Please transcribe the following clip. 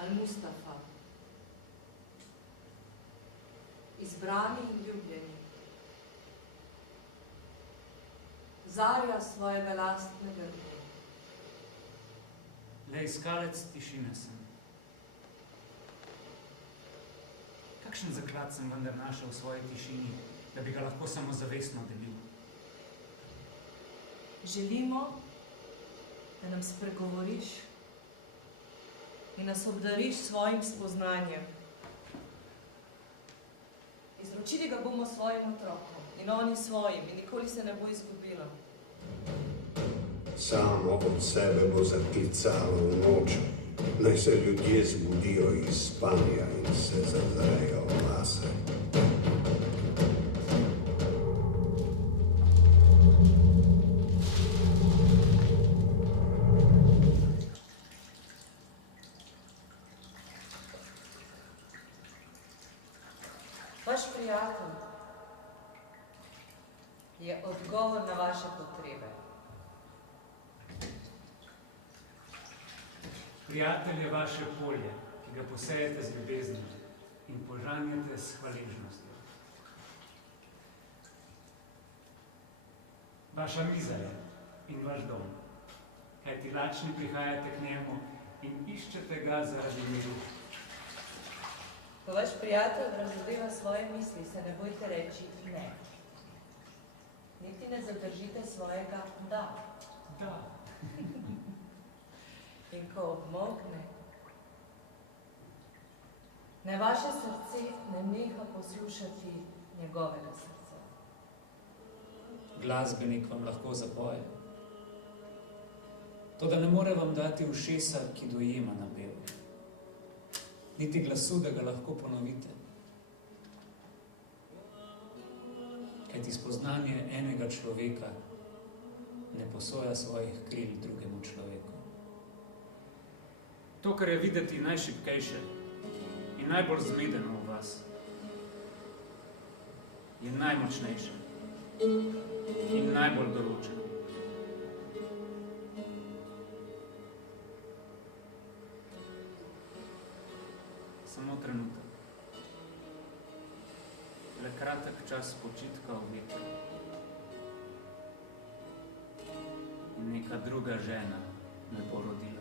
Al-Mustafa. Izbrani in ljubljeni. Zarja svojega lastnega dne. Le iskalec tišine sem. Kakšen zaklad sem vendar našel v svoji tišini, da bi ga lahko samozavestno delil? Želimo, da nam spregovoriš in nas obdariš svojim spoznanjem. Izročili ga bomo svojim otrokom in oni svojim in nikoli se ne bo izgubilo. Samo od sebe bo zaklicalo v noč, naj se ljudje zbudijo iz spanja in se zazrejo vase. Vaš prijatelj je odgovor na vaše potrebe. Prijatelj je vaše polje, ki ga posejete z ljubeznijo in požanjate s hvaležnostjo. Vaša miza je in vaš dom, kajti lačni prihajate k njemu in iščete ga zaradi miru. Ko vaš prijatelj razodeva svoje misli, se ne bojte reči ne. Niti ne zadržite svojega da. Da. In ko obmokne, naj vaše srce ne neha poslušati njegovega srca. Glasbenik vam lahko zapoje. Toda ne more vam dati ušesa, ki dojema napev. Niti glasu, da ga lahko ponovite. Kajti spoznanje enega človeka ne posoja svojih kril drugemu človeku. To, kar je videti najšibkejše in najbolj zmedeno v vas, je najmočnejše in najbolj določeno. Samo trenutek. Le kratek čas počitka v vetru. In neka druga žena me bo rodila.